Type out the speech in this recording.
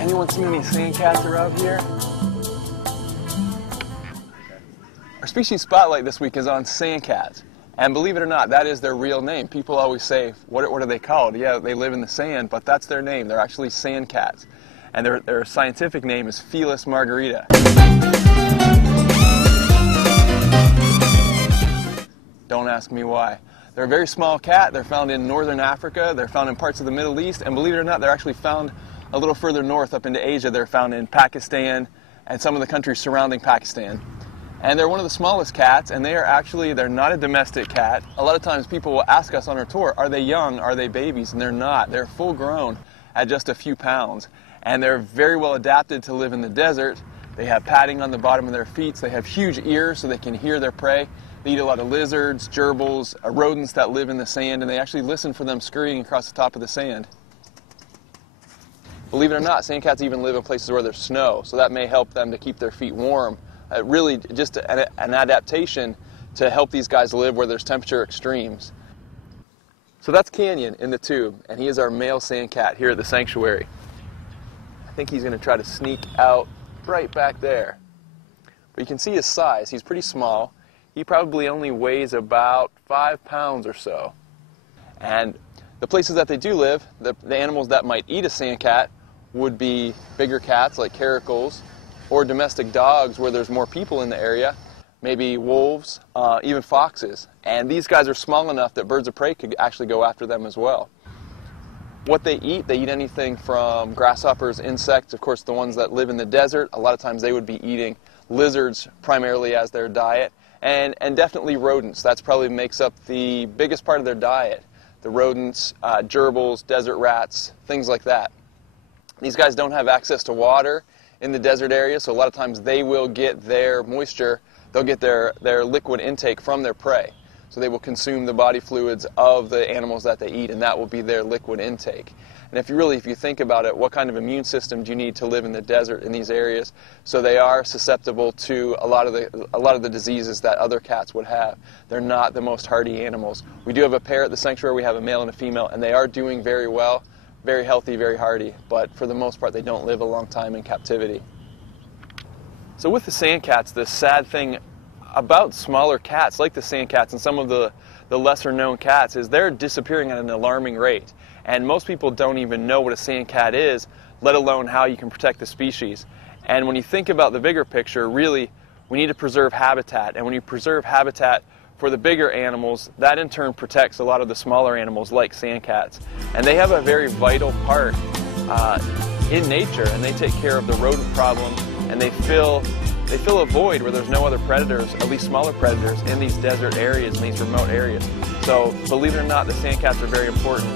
Anyone seen any sandcats around here? Our species spotlight this week is on sandcats. And believe it or not, that is their real name. People always say, what are they called? Yeah, they live in the sand, but that's their name. They're actually sandcats. And their scientific name is Felis margarita. Don't ask me why. They're a very small cat. They're found in northern Africa. They're found in parts of the Middle East. And believe it or not, they're actually found a little further north up into Asia. They're found in Pakistan and some of the countries surrounding Pakistan. And they're one of the smallest cats, and they're not a domestic cat. A lot of times people will ask us on our tour, are they young, are they babies? And they're not. They're full grown at just a few pounds. And they're very well adapted to live in the desert. They have padding on the bottom of their feet. They have huge ears so they can hear their prey. They eat a lot of lizards, gerbils, rodents that live in the sand, and they actually listen for them scurrying across the top of the sand. Believe it or not, sandcats even live in places where there's snow, so that may help them to keep their feet warm. Really just an adaptation to help these guys live where there's temperature extremes. So that's Canyon in the tube, and he is our male sandcat here at the sanctuary. I think he's going to try to sneak out right back there. But you can see his size. He's pretty small. He probably only weighs about 5 pounds or so. And the places that they do live, the animals that might eat a sandcat would be bigger cats like caracals, or domestic dogs where there's more people in the area, maybe wolves, even foxes. And these guys are small enough that birds of prey could actually go after them as well. What they eat anything from grasshoppers, insects, of course the ones that live in the desert. A lot of times they would be eating lizards primarily as their diet, and definitely rodents. That's probably makes up the biggest part of their diet. The rodents, gerbils, desert rats, things like that. These guys don't have access to water in the desert area, so a lot of times they will get their moisture, they'll get their liquid intake from their prey. So they will consume the body fluids of the animals that they eat, and that will be their liquid intake. And if you think about it, what kind of immune system do you need to live in the desert in these areas? So they are susceptible to a lot of the diseases that other cats would have. They're not the most hardy animals. We do have a pair at the sanctuary. We have a male and a female, and they are doing very well. Very healthy, very hardy, but for the most part they don't live a long time in captivity. So with the sandcats, the sad thing about smaller cats like the sandcats and some of the lesser known cats is they're disappearing at an alarming rate. And most people don't even know what a sandcat is, let alone how you can protect the species. And when you think about the bigger picture, really we need to preserve habitat. And when you preserve habitat for the bigger animals, that in turn protects a lot of the smaller animals like sandcats. And they have a very vital part in nature, and they take care of the rodent problem, and they fill a void where there's no other predators, at least smaller predators, in these desert areas, in these remote areas. So believe it or not, the sandcats are very important.